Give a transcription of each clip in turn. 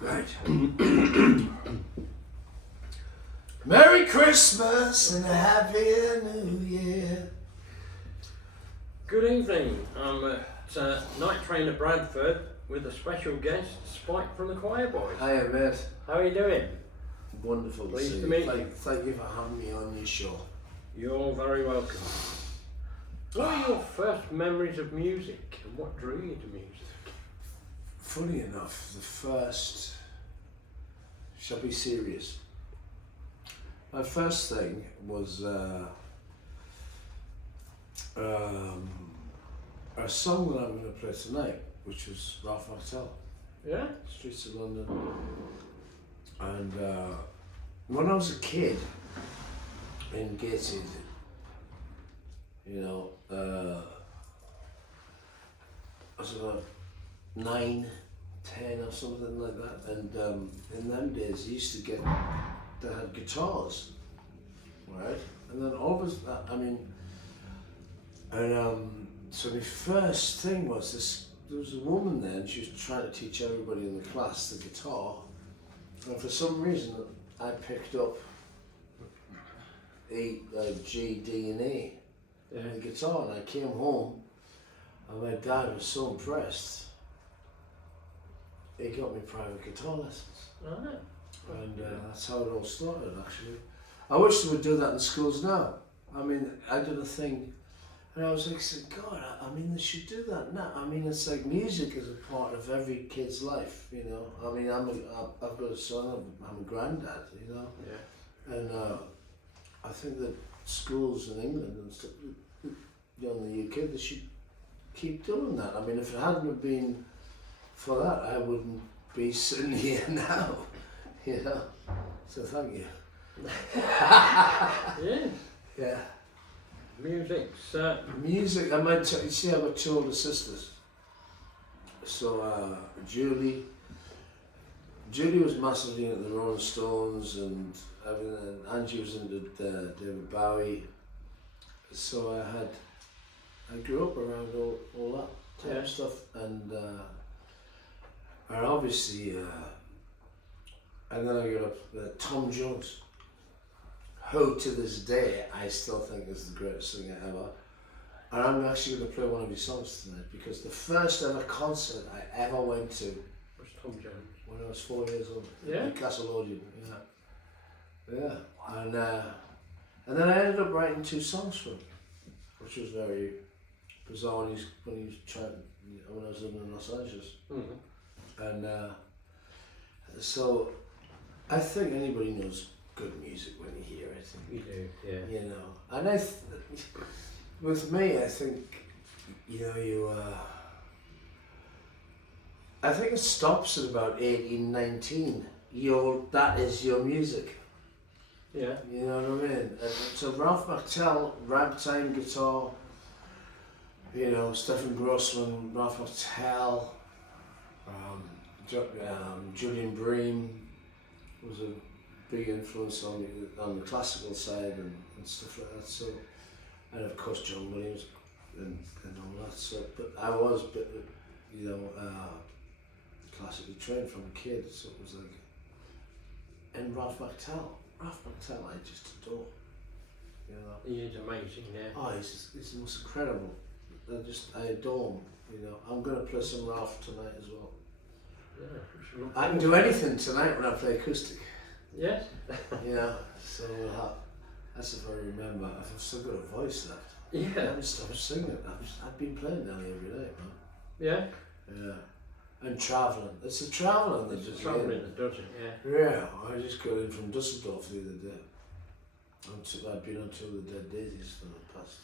Right. Merry Christmas and a Happy New Year. Good evening. I'm at Nighttrain at Bradford with a special guest, Spike from the Quireboys. Hiya, mate. How are you doing? Wonderful to Pleased see to you. meet you. Thank you for having me on your show. You're very welcome. What are your first memories of music and what drew you to music? Funny enough, the first, shall be serious, my first thing was a song that I'm going to play tonight, which was Ralph Martel, Yeah? Streets of London. And when I was a kid in Gateshead, you know, I was about 9, 10 or something like that, and in them days they used to get, they had guitars, right? And then all of us, so my first thing was this, there was a woman there and she was trying to teach everybody in the class the guitar, and for some reason I picked up E, G, D and E on the guitar, and I came home and my dad was so impressed. He got me private guitar lessons. Right. And that's how it all started, actually. I wish they would do that in schools now. I mean, I did a thing, and I was like, God, I mean, they should do that now. I mean, it's like music is a part of every kid's life, you know. I mean, I've got a son, I'm a granddad, you know. Yeah. And I think that schools in England and stuff, you know, in the UK, they should keep doing that. I mean, if it hadn't have been for that, I wouldn't be sitting here now, you know. So thank you. Yeah. Yeah. Music's Music. I might you see, I've got 2 older sisters. So Julie was massively into the Rolling Stones and everything. And Angie was into David Bowie. So I grew up around all that type of stuff, and obviously, and then I got up Tom Jones, who to this day I still think is the greatest singer ever. And I'm actually going to play one of his songs tonight, because the first ever concert I ever went to was Tom Jones. when I was 4 years old. Yeah? In Castle Odeon, yeah. And then I ended up writing 2 songs for him, which was very bizarre when I was living in Los Angeles. Mm-hmm. And so I think anybody knows good music when you hear it. You do, yeah. You know, and with me, I think, you know, I think it stops at about 18, 19. That is your music. Yeah. You know what I mean? And so Ralph Martel, ragtime guitar, you know, Stephen Grossman, Ralph Martel, Julian Bream was a big influence on the classical side and stuff like that. So, and of course John Williams and all that. So, but I was, you know, classically trained from a kid. So it was like, and Ralph Martel I just adore. You know. He is amazing, yeah. Oh, he's the most incredible. I adore him. You know, I'm going to play some Ralph tonight as well. Yeah, sure. I can do anything tonight when I play acoustic. Yes. You know, so that's if I remember. I've still got a voice left. Yeah. I haven't stopped singing. I've been playing nearly every night, man. Yeah. Yeah. And travelling. It's the travelling that just travelling that does it, yeah. Yeah, I just got in from Dusseldorf the other day. I've been on Tour of the Dead Daisies for the past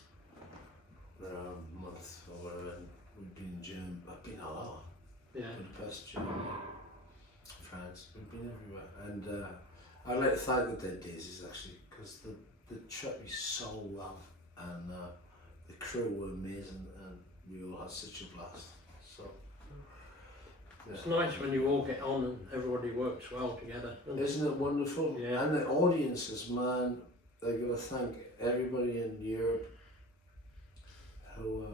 month or whatever, and we've been in Germany. I've been all over. Yeah. Budapest, Germany, France. We've been everywhere, and I'd like to thank the Dead Daisies actually, because they treated me so well, and the crew were amazing, and we all had such a blast. So. Yeah. It's nice when you all get on and everybody works well together. Isn't it wonderful? Yeah. And the audiences, man, they're going to thank everybody in Europe who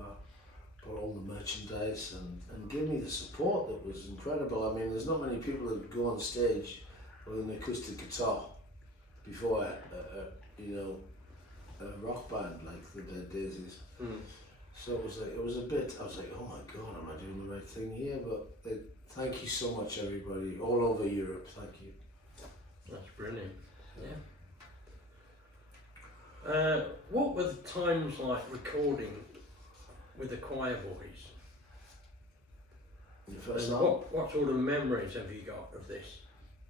bought all the merchandise and gave me the support that was incredible. I mean, there's not many people that go on stage with an acoustic guitar before a rock band like the Dead Daisies. So it was a bit, I was like, oh my God, am I doing the right thing here? But thank you so much, everybody, all over Europe, thank you. That's brilliant, yeah. What were the times like recording with the Quireboys? The first And album? what sort of memories have you got of this?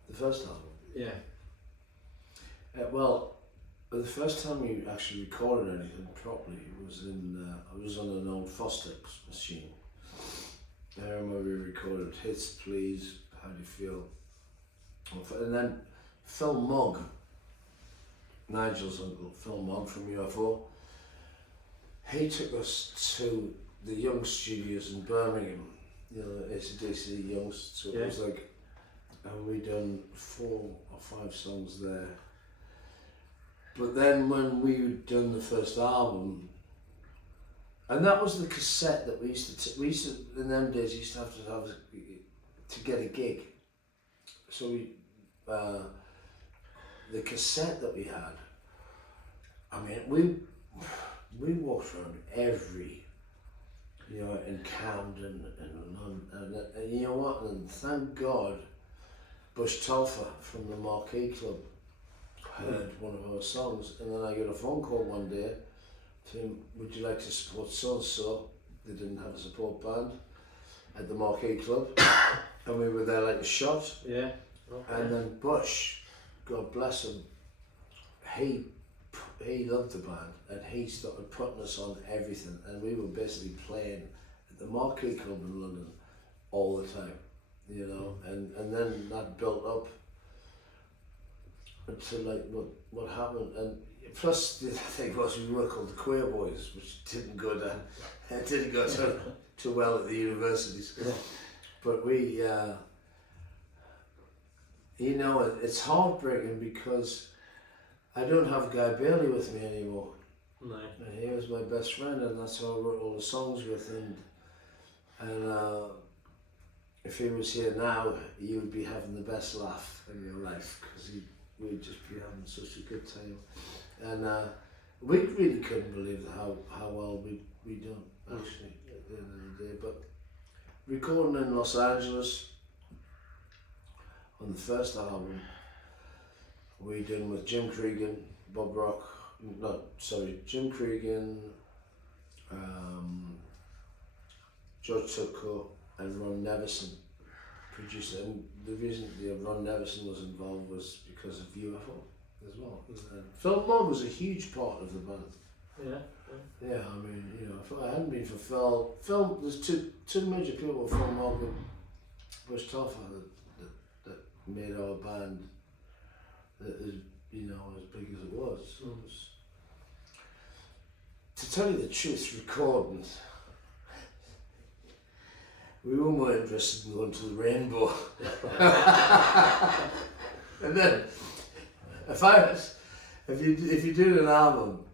The first album? Yeah. Well, the first time we actually recorded anything properly was I was on an old Foster machine. I remember we recorded Hits, Please, How Do You Feel? And then Phil Mogg, Nigel's uncle, Phil Mogg from UFO, he took us to the Young Studios in Birmingham, you know, AC/DC Youngs, so it was like, and we done 4 or 5 songs there. But then when we'd done the first album, and that was the cassette that we used to, in them days, used to have to get a gig. So the cassette that we had, I mean, we walked around every, you know, in Camden and you know what, and thank God Bush Telfer from the Marquee Club heard one of our songs, and then I got a phone call one day saying, would you like to support so-and-so? They didn't have a support band at the Marquee Club, and we were there like a shot. Yeah. Okay. And then Bush, God bless him, he loved the band, and he started putting us on everything, and we were basically playing at the Marquee Club in London all the time, you know, and then that built up to like what happened. And plus the other thing was we were called the Quireboys, which didn't go too well at the universities. But we you know, it's heartbreaking because I don't have Guy Bailey with me anymore. No. And he was my best friend, and that's who I wrote all the songs with, and if he was here now, you would be having the best laugh in your life, because we'd just be having such a good time. And we really couldn't believe how well we done, actually, at the end of the day. But recording in Los Angeles on the first album, we done with Jim Cregan, Jim Cregan, George Tucko, and Ron Nevison produced it. And the reason Ron Nevison was involved was because of UFO as well. And Phil Mogg was a huge part of the band. Yeah. Yeah, I mean, you know, if it hadn't been for Phil, there's two major people, Phil Mogg and Bush Telfer, that made our band that is, you know, as big as it was. So it was, to tell you the truth, recording, we were more interested in going to the Rainbow. And then, if you do an album,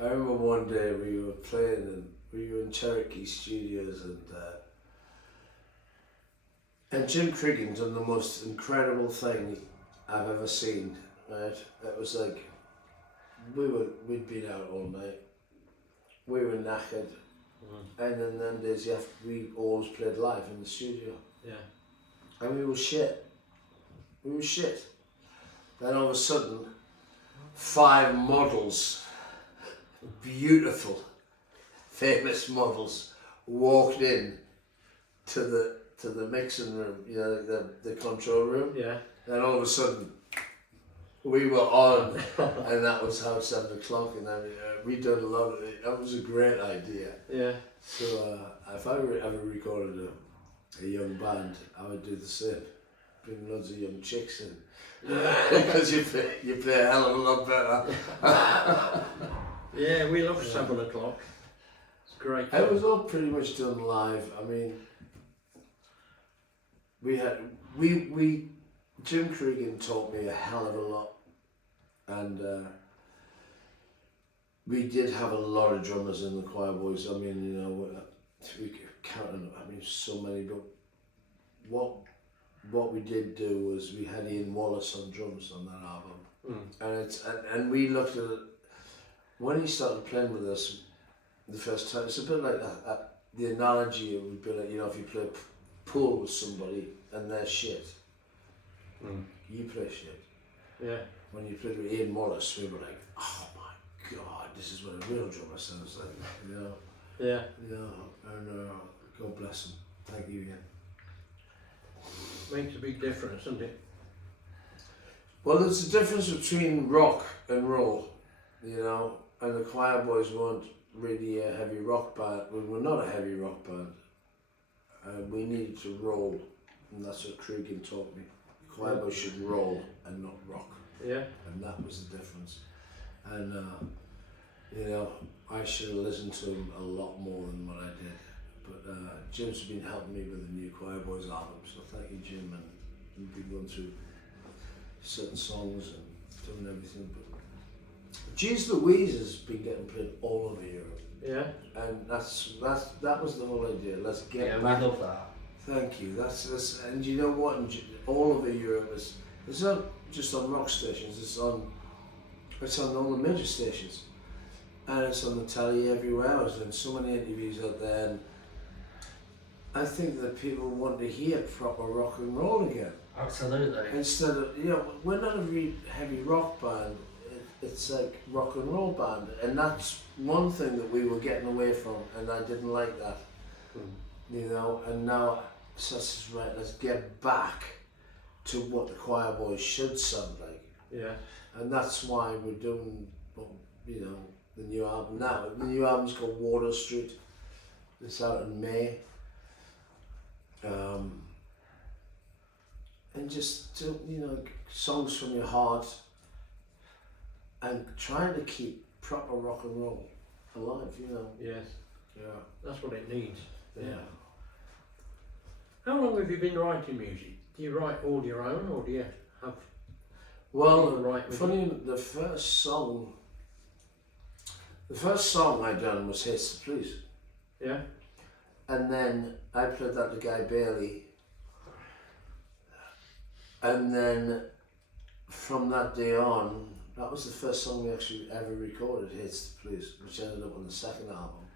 I remember one day we were playing and we were in Cherokee Studios, and Jim Cregan done the most incredible thing I've ever seen, right? It was like, we'd been out all night, we were knackered, and in them days we always played live in the studio. Yeah. And we were shit. Then all of a sudden, 5 models, beautiful, famous models, walked in to the mixing room, you know, the control room. Yeah. And all of a sudden, we were on, and that was how 7 o'clock, and then we done a lot of it. That was a great idea. Yeah. So if I ever recorded a young band, I would do the same. Bring loads of young chicks in, because you play a hell of a lot better. Yeah, we love 7 o'clock. It's great. It was all pretty much done live. I mean, Jim Cregan taught me a hell of a lot, and we did have a lot of drummers in the Quireboys. I mean, you know, we counted, I mean, so many, but what we did do was we had Ian Wallace on drums on that album, and we looked at it when he started playing with us the first time. It's a bit like the analogy would be like, you know, if you play pool with somebody and they're shit, you play shit. Yeah. When you played with Ian Wallace, we were like, oh my God, this is what a real drummer sounds like, you know. Yeah. You know, and God bless him. Thank you again. Makes a big difference, doesn't it? Well, there's a difference between rock and roll, you know, and the Quireboys weren't really a heavy rock band. We were not a heavy rock band. We needed to roll, and that's what Cregan taught me. Quireboys should roll and not rock. Yeah. And that was the difference. And, you know, I should have listened to him a lot more than what I did. But Jim's been helping me with the new Quireboys album, so thank you, Jim. And we've been going through certain songs and doing everything. But Jeez Louise has been getting played all over Europe. Yeah. And that was the whole idea. Let's get back. I love that. Thank you. That's and you know what? All over Europe it's not just on rock stations. It's on all the major stations, and it's on the telly everywhere. I was doing so many interviews out there, and I think that people want to hear proper rock and roll again. Absolutely. Instead of, you know, we're not a really heavy rock band. It's like rock and roll band, and that's one thing that we were getting away from, and I didn't like that. You know, and now Sus is right. Let's get back to what the Quireboys should sound like. Yeah. And that's why we're doing, you know, the new album now. The new album's called Water Street. It's out in May. And just do, you know, songs from your heart, and trying to keep proper rock and roll alive, you know. Yes. Yeah. That's what it needs. Yeah. How long have you been writing music? Do you write all your own, or do you have? Well, write funny, the first song I done was Hates the Police. Yeah. And then I played that to Guy Bailey. And then from that day on, that was the first song we actually ever recorded, Hates the Police, which ended up on the second album.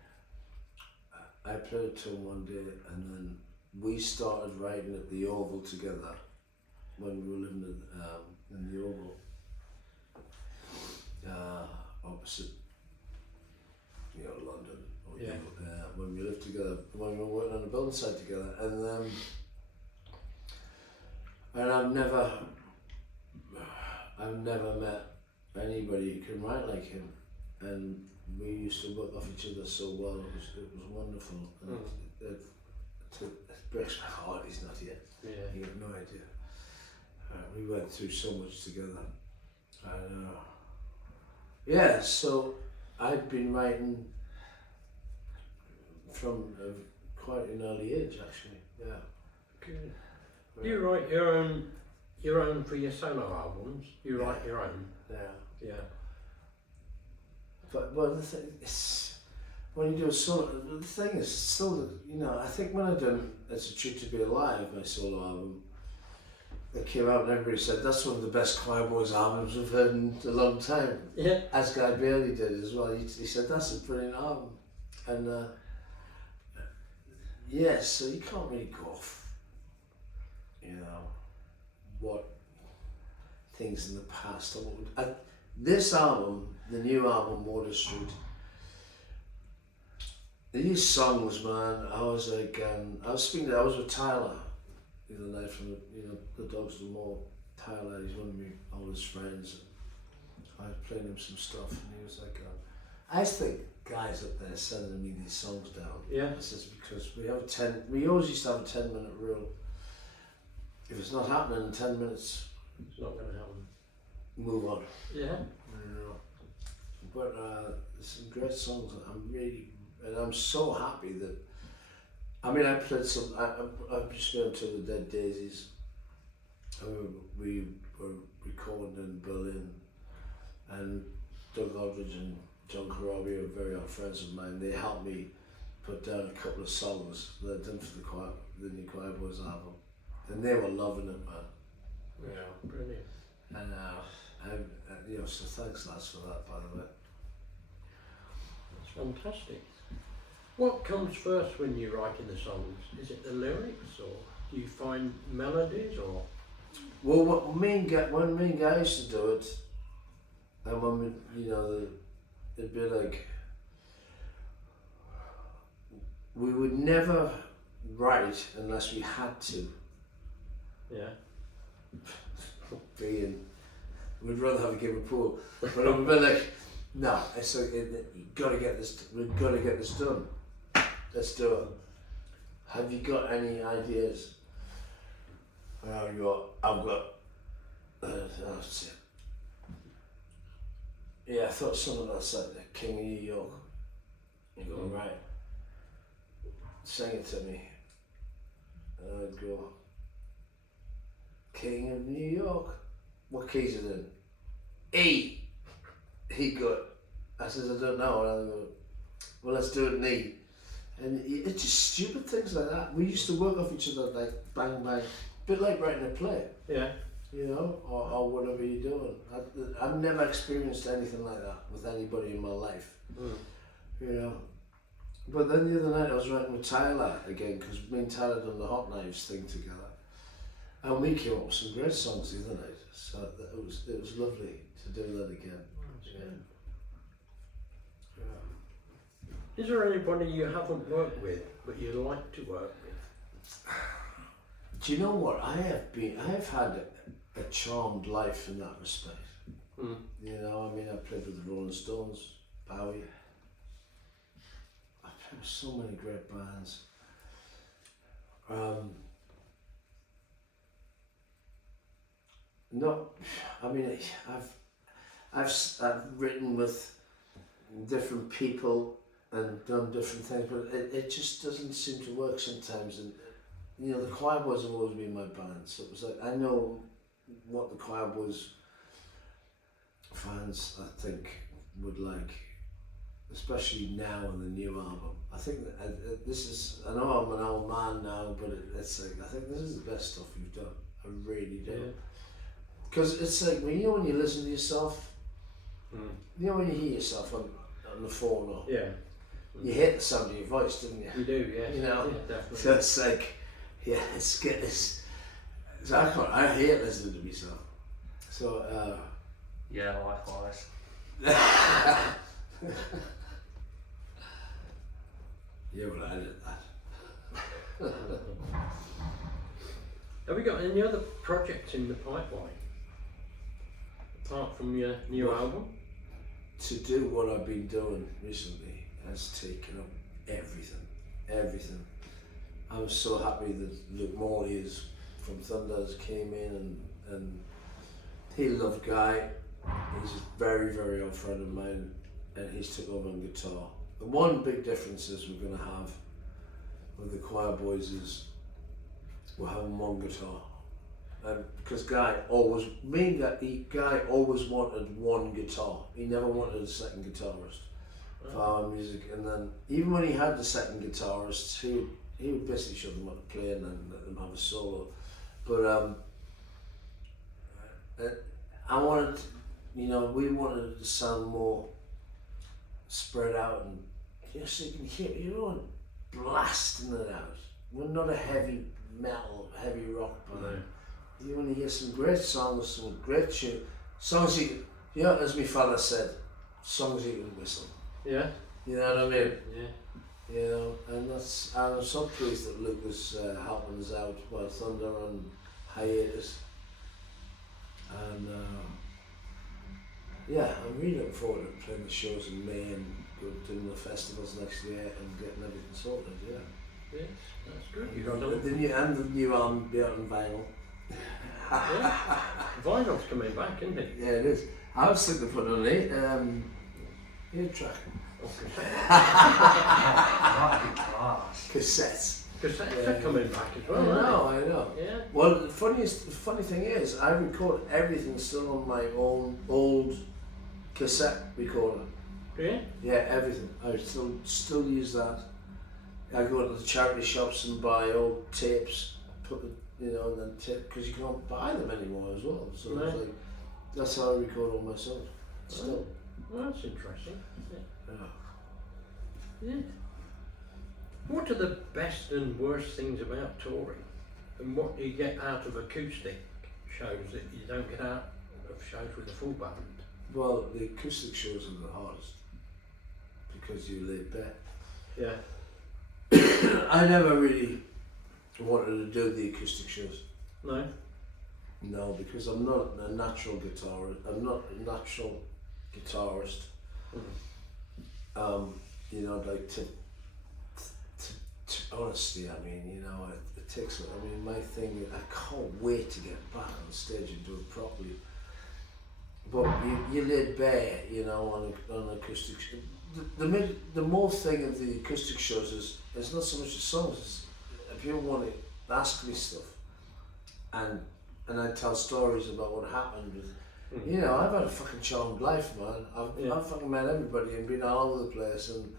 I played it to him one day, and then we started writing at the Oval together when we were living in the Oval, opposite, you know, London. Or Yeah. When we lived together, when we were working on the building site together, and I've never met anybody who can write like him, and we used to work off each other so well. It was wonderful, and it breaks my heart he's not here. Yeah. You have no idea. We went through so much together, and yeah. So I'd been writing from quite an early age, actually. Yeah. Good. You write your own for your solo albums. You write your own. Yeah. Yeah. But well, the thing is, when you do a solo, the thing is still, you know, I think when I done It's a Treat to Be Alive, my solo album, it came out and everybody said that's one of the best Quireboys albums we've heard in a long time. Yeah. As Guy Bailey did as well. He said that's a brilliant album, and yes, so you can't really go off, you know, what things in the past. This album, the new album, Water Street, these songs, man, I was like, I was with Tyler the other night from the Dogs of the Mall. Tyler, he's one of my oldest friends. I was playing him some stuff, and he was like, I think guys up there sending me these songs down. Yeah. This is because we always used to have a 10-minute rule. If it's not happening in 10 minutes, It's not going to happen. move on. Yeah. But there's some great songs. I'm so happy that, I mean, I played some, I've just been to the Dead Daisies. We were recording in Berlin, and Doug Aldridge and John Corabi are very old friends of mine. They helped me put down a couple of songs that I'd done for the new Quireboys album, and they were loving it, man. Yeah, brilliant. And you know, so thanks lads for that, by the way. That's fantastic. What comes first when you're writing the songs? Is it the lyrics, or do you find melodies, or? Well, when me and Guy used to do it, and when we, you know, it'd be like, we would never write unless we had to. Yeah. We'd rather have a game of pool, but it would be like, no, it's like, we've got to get this done. Let's do it. Have you got any ideas? I've got, that's it. Yeah, I thought something that's like the King of New York. You go, right, sing it to me. And I'd go, King of New York. What keys is it in? E. He'd go, I says, I don't know. And I'd go, well, let's do it in E. And it's just stupid things like that. We used to work off each other like bang, bang. A bit like writing a play. Yeah. You know, or whatever you're doing. I've never experienced anything like that with anybody in my life. You know. But then the other night I was writing with Tyler again, because me and Tyler done the Hot Knives thing together. And we came up with some great songs the other night. So it was lovely to do that again. Yeah. Is there anybody you haven't worked with but you'd like to work with? Do you know what? I have had a charmed life in that respect. You know, I mean, I played with the Rolling Stones, Bowie. I played with so many great bands. No, I mean, I've written with different people and done different things, but it just doesn't seem to work sometimes. And you know, the Quireboys have always been my band, so it was like, I know what the Quireboys fans, I think, would like, especially now in the new album. I think that this is, I know I'm an old man now, but it's like, I think this is the best stuff you've done. I really do. Because it's like, when you listen to yourself, you know when you hear yourself on the phone, or you hate the sound of your voice, don't you? You do, yeah. You know, yeah, definitely. So it's like, yeah, it's good. So I hate listening to myself. So yeah, likewise. Yeah, but I did that. Have we got any other projects in the pipeline apart from your new album? To do what I've been doing recently has taken up everything. I was so happy that Luke Morley from Thunders came in, and he loved Guy. He's a very, very old friend of mine, and he's took over on guitar. The one big difference is we're going to have with the Quireboys is we're having one guitar. Because Guy always wanted one guitar. He never wanted a second guitarist for our music. And then even when he had the second guitarist, he would basically show them how to play and then let them have a solo. But I wanted, you know, we wanted it to sound more spread out, and just so you can hear your own blasting it out. We're not a heavy metal, heavy rock band. You want to hear some great songs, some great tunes, songs you know, as my father said, songs you can whistle. Yeah. You know what I mean? Yeah. You know, and I'm so pleased that Luke was helping us out while Thunder on hiatus. And yeah, I'm really looking forward to playing the shows in May and doing the festivals next year and getting everything sorted. Yeah. Yes, that's good. You got the new album be out on vinyl. Yeah. Vinyl's coming back, isn't it? Yeah, it is. I was thinking of putting on 8-track. Cassettes. Cassettes are coming back as well. I know. Yeah. Well, the funny thing is, I record everything still on my own old cassette recorder. Yeah. Yeah, everything. I still use that. I go to the charity shops and buy old tapes, put the, you know, and then tape, because you can't buy them anymore as well. So No. it's like, that's how I record all my songs. Still. Well, that's interesting. Yeah. Yeah. What are the best and worst things about touring? And what do you get out of acoustic shows that you don't get out of shows with a full band? Well, the acoustic shows are the hardest because you laid back. Yeah. I never really wanted to do the acoustic shows. No? No, because I'm not a natural guitarist. I'm not a natural guitarist. You know, like to honestly, I mean, you know, it takes. I mean, my thing. I can't wait to get back on stage and do it properly. But you laid bare, you know, on acoustic. The more thing of the acoustic shows is not so much the songs. It's, if you want to ask me stuff, and I tell stories about what happened with. You know, I've had a fucking charmed life, man. I've fucking met everybody and been all over the place, and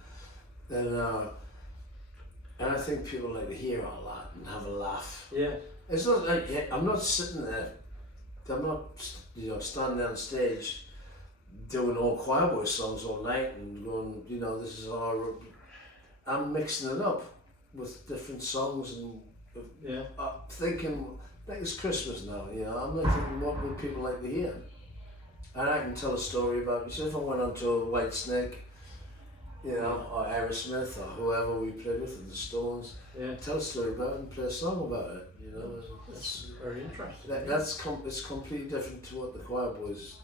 I think people like to hear all that and have a laugh. Yeah. It's not like I'm not sitting there. I'm not, you know, standing on stage doing all Quireboys songs all night and going, you know, this is all. I'm mixing it up with different songs and thinking like it's Christmas now. You know, I'm like thinking what would people like to hear. And I can tell a story about, so if I went on to a White Snake, you know, or Aerosmith or whoever we played with, or the Stones, tell a story about it and play a song about it, you know. That's very interesting. It's completely different to what the Quireboys,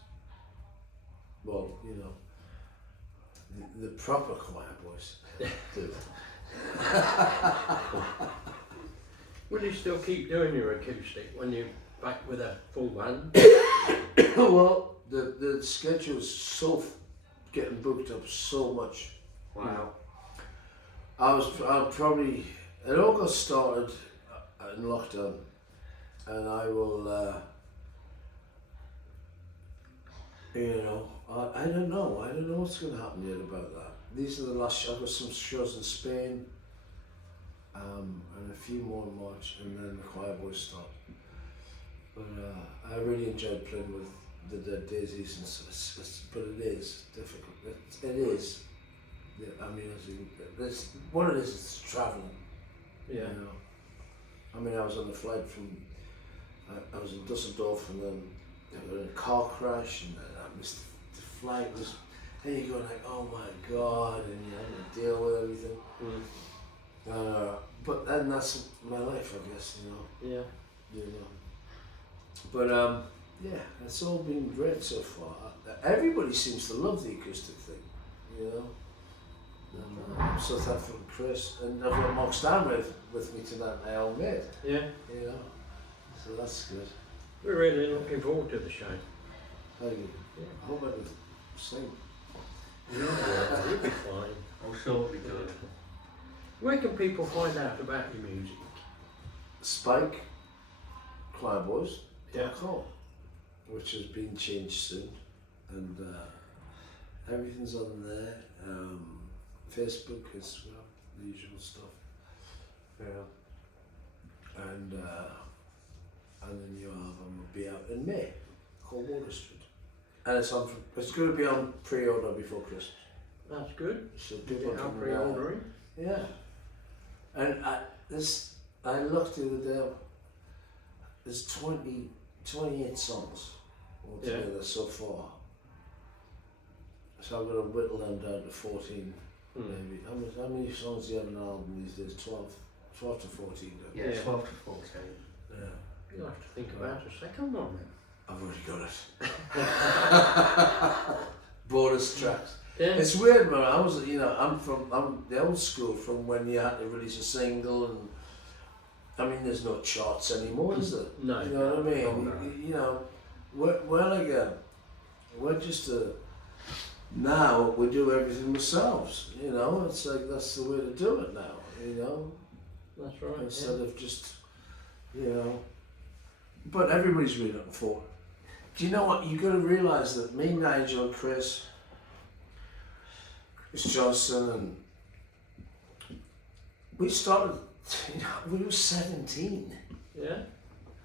well, you know, the proper Quireboys do. Will you still keep doing your acoustic when you're back with a full band? Well, the schedule's so getting booked up so much. Wow. I'll probably, it all got started in lockdown, and I will, you know, I don't know what's going to happen yet about that. These are the last, I've got some shows in Spain, and a few more in March, and then the Quireboys start. But I really enjoyed playing with the Dead Daisies, and but it is difficult. It is. Yeah, I mean, it's what it is. It's traveling. Yeah. You know. I mean, I was on the flight from. I was in Dusseldorf, and then I was in a car crash, and I missed the flight. And you go like, oh my god, and you have to deal with everything. But then that's my life, I guess. You know. Yeah. You know. But yeah, it's all been great so far. Everybody seems to love the acoustic thing, you know. And I'm so thankful to Chris, and I've got Mark Stanley with me tonight, my old mate. Yeah. You know, so that's good. We're really looking forward to the show. Thank you. Yeah. I hope I can sing. Yeah, you'll be fine. I'm sure it'll be good. Where can people find out about your music? Spike Quireboys. Yeah. Which has been changed soon, and everything's on there. Facebook, Instagram, the usual stuff. Yeah. And the new album will be out in May, called Water Street, and it's going to be on pre-order before Christmas. That's good. So Get people it out can pre-ordering. yeah. And I looked the other day. There's 28 songs altogether so far. So I'm going to whittle them down to 14, maybe. How many songs do you have in an album these days? 12 to 14. Yeah, 12 to 14. Yeah. You'll have to think about a second one then. I've already got it. Bonus tracks. Yeah. It's weird, man. I'm the old school from when you had to release a single, and I mean, there's no charts anymore, is there? No. You know what I mean? No. You know, we're just now we do everything ourselves. You know, it's like that's the way to do it now. You know, That's right. instead of just, you know. But everybody's really looking forward. Do you know what? You got to realise that me, Nigel, Chris Johnson, and We started, we were 17. Yeah.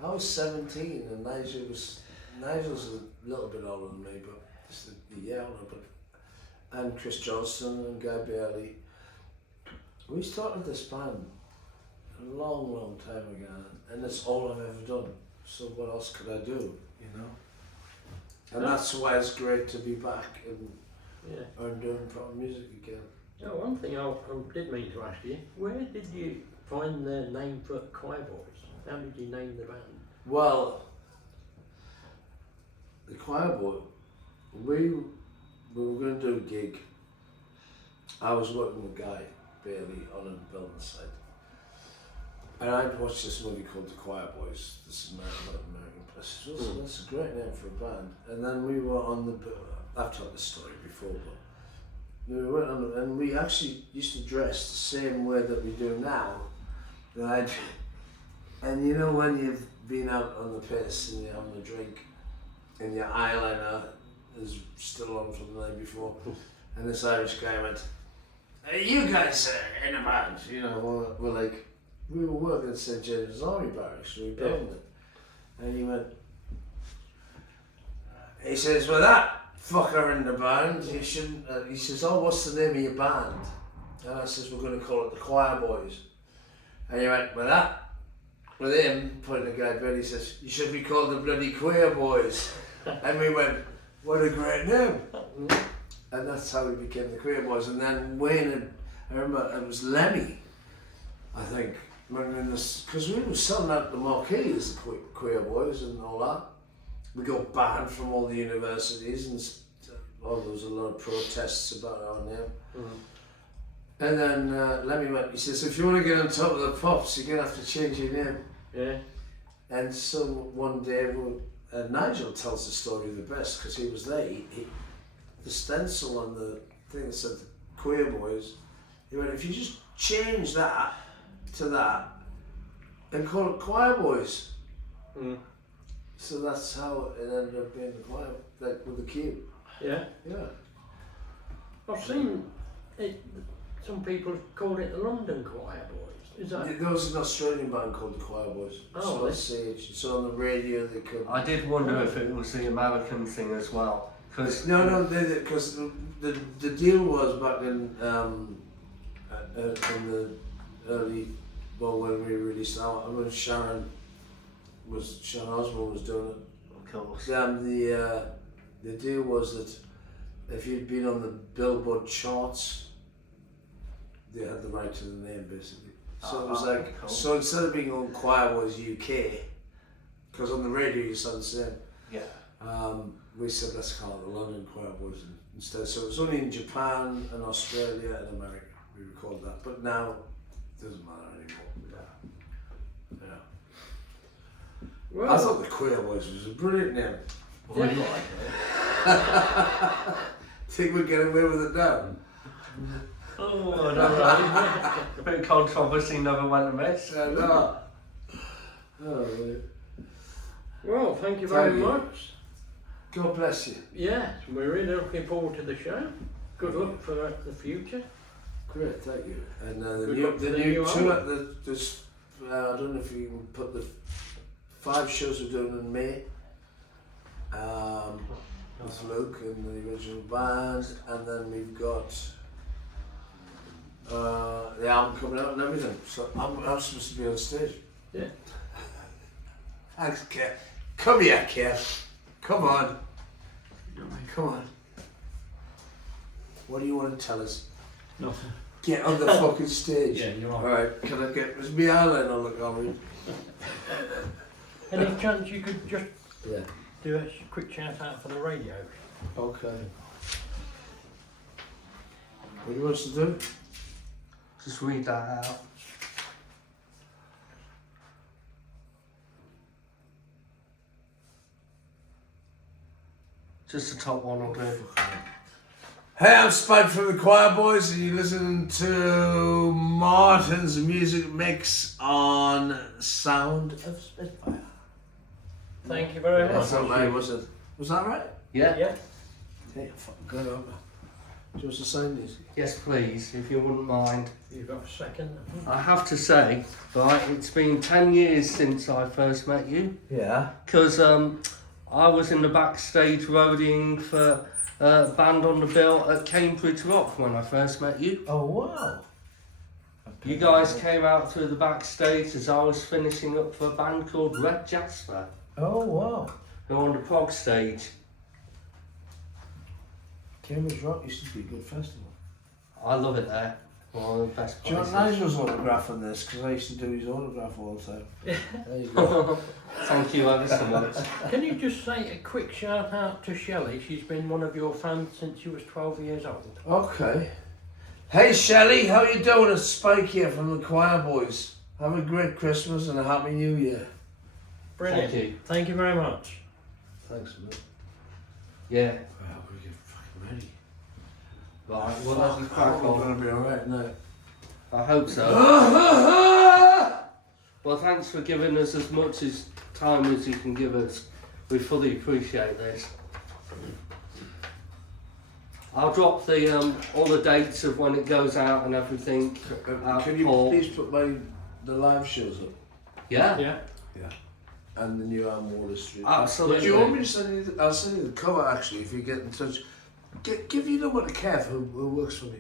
I was 17 and Nigel's a little bit older than me, but just a year older. But and Chris Johnston and Guy Bailey. We started this band a long time ago, and that's all I've ever done. So what else could I do, you know? And that's why it's great to be back and doing proper music again. Oh, one thing I did mean to ask you, where did you find the name for Quireboys? How did you name the band? Well, the Quireboys, we were going to do a gig. I was working with Guy Bailey on a building site. And I'd watched this movie called The Quireboys, this American place. So that's a great name for a band. And then we were on the, I've told this story before, but we went on and we actually used to dress the same way that we do now. And you know when you've been out on the piss and you're having a drink and your eyeliner is still on from the night before, and this Irish guy went, "Hey, you guys are in a band," you know, we're like, we were working at St James's Army Barracks, we filmed it. And he went, he says, "Well, that fucker in the band, you shouldn't," he says, "Oh, what's the name of your band?" And I says, "We're going to call it the Quireboys." And he went, "Well, that," with him, pointing at Guy Bailey, he says, "You should be called the bloody Quireboys." And we went, "What a great name." And that's how we became the Quireboys. And then Wayne and, I remember it was Lemmy, I think, running this, because we were selling out the marquee as the Quireboys and all that. We got banned from all the universities and there was a lot of protests about our name. And then Lemmy went, he says, "If you want to get on top of the pops, you're going to have to change your name." Yeah. And so one day, Nigel tells the story the best because he was there. The stencil on the thing that said Quireboys, he went, "If you just change that to that and call it Quireboys." So that's how it ended up being the choir, like with the Q. Yeah. Yeah. I've seen it, some people have called it the London Quireboys. Is that? There was an Australian band called the Quireboys. Oh, so stage. So on the radio they could. I did wonder if it was the American thing as well. Cause No, because the deal was back in the early, well, when we released out, when Sharon Osbourne was doing it. of course. The deal was that if you'd been on the Billboard charts, they had the right to the name basically. So it was like, cool. so instead of being on Quireboys UK, because on the radio you sound the same. Yeah. We said let's call it the London Quireboys instead. So it was only in Japan and Australia and America we recorded that, but now it doesn't matter anymore. Yeah. Well, I thought the Quireboys was a brilliant name. yeah. Think we'd get away with it now? Oh, I don't know. A bit of controversy never went amiss. No. Oh, right. Well, thank you very Thank you. much. God bless you. Yes, we're really looking forward to the show. Good luck for the future. Great, thank you. And the Good new, luck the to the new new tour, album. there's, I don't know if you can put the 5 shows we're doing in May. With Luke and the original band, and then we've got the album coming out and everything. So I'm supposed to be on stage. Yeah. Thanks, Kev. Come here, Kev. Come on. Come on. What do you want to tell us? Nothing. Get on the fucking stage. Yeah, you're Alright, can I get, is my eyeliner look orange? Any chance you could just Yeah. do a quick shout out for the radio? Okay. What do you want us to do? Just read that out. Just the top one will do. Hey, I'm Spike from the Quireboys, and you're listening to Martin's music mix on Sound of Spitfire. Thank you very much. That's not right, was it? Was that right? Yeah. Yeah. Hey, fucking good over. Do you want to sign these? Yes, please, if you wouldn't mind. You've got a second? I have to say, right, it's been 10 years since I first met you. Yeah. Because I was in the backstage roadieing for a band on the bill at Cambridge Rock when I first met you. Oh wow. You guys came out through the backstage as I was finishing up for a band called Red Jasper, Oh wow. who were on the prog stage. Cambridge Rock used to be a good festival. I love it there. One of the best Do you places. want Nigel's autograph on this? Because I used to do his autograph all the time. There you go. Thank you ever so much. Can you just say a quick shout out to Shelley? She's been one of your fans since she was 12 years old. Okay. Hey Shelley, how you doing? It's Spike here from the Quireboys. Have a great Christmas and a Happy New Year. Brilliant. Thank you. Thank you very much. Thanks a lot. Yeah. Wow, we get fucking ready. Right, well, let you crack We're on. gonna be alright now. I hope so. Well, thanks for giving us as much as time as you can give us. We fully appreciate this. I'll drop the all the dates of when it goes out and everything. Can you Paul. please put the live shows up Yeah, Yeah. and the new Anne Water Street? absolutely. Do you want me to send you? I'll send you the cover actually if you get in touch. Give your number to Kev who works for me.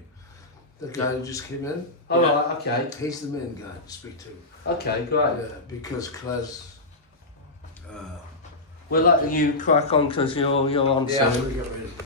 The guy who just came in. All right, okay, He's the main guy to speak to. okay, great. Yeah, because Claire's. We'll let you crack on because you're on Yeah, I'm soon. gonna get ready.